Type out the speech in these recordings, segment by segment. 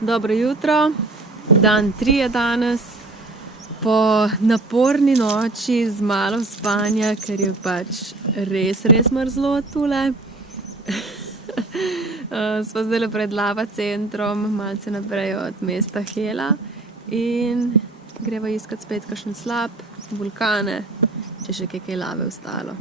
Dobro jutro, dan 3 je danes. Po naporni noči z malo spanja, ker je pač res mrzlo tule. Sva zdajle pred Lava centrom, malce naprej od mesta Hela in greva iskat spet kakšen slap, vulkane, če še kaj lave ostalo.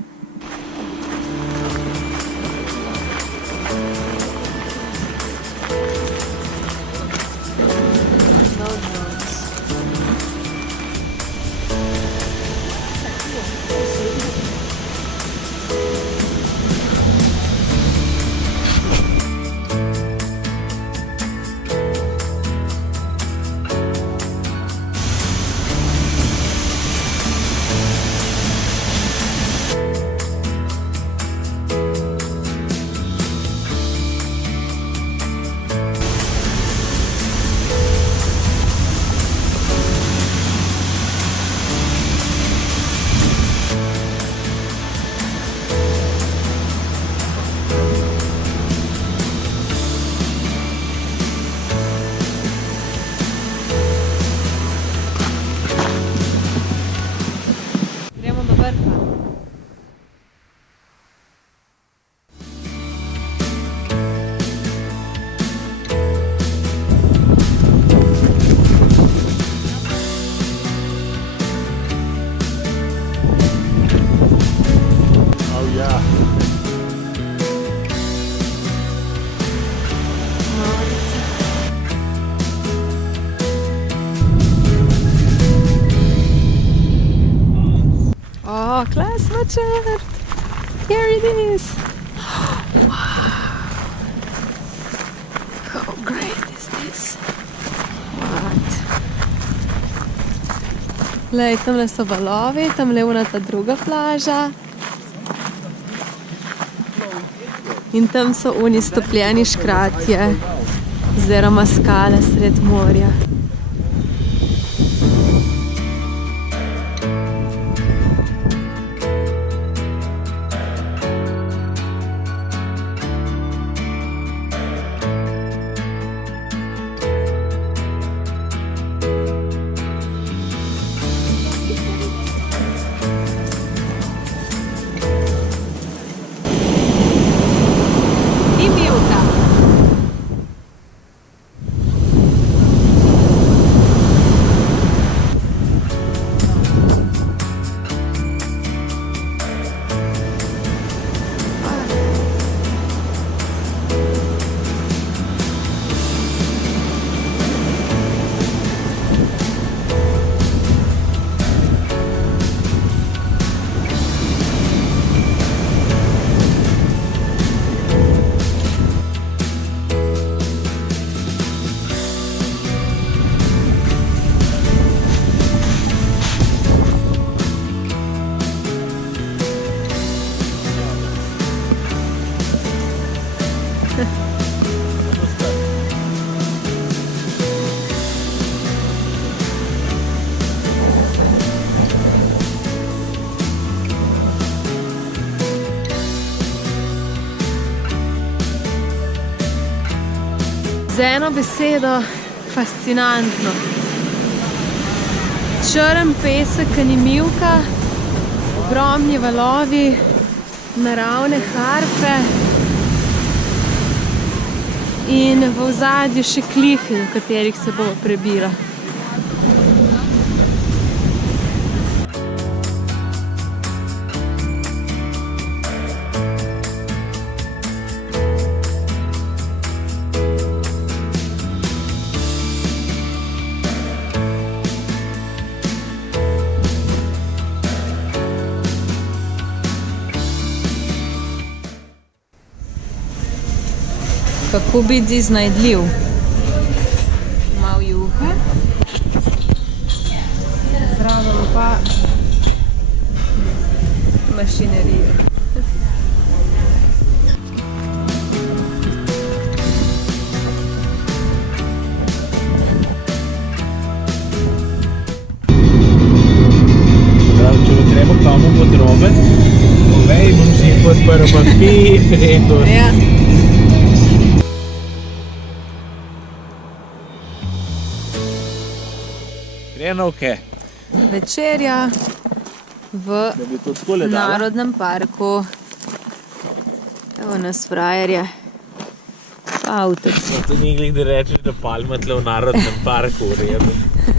Oh, class načrt! Here it is! Wow! How great is this? What? Lej, tamle so valovi, tamle je ta druga plaža. In tam so oni stopljeni škratje, oziroma skale sred morja. Z eno besedo, fascinantno. Črn pesek, animivka, ogromni valovi, naravne harfe in v ozadju še klifi, v katerih se bomo prebila. Kako biti iznajdljiv? Malo juhe, zraven pa mašinerijo. Če bo treba komu podroben, povej, bom si podprl papir in to. Ja. Hrenovke. Večerja v Da bi to tako letala. Narodnem parku. Evo nas frajerje. Avtec. To ni glih, da rečeš, da palma tle v Narodnem parku v redu.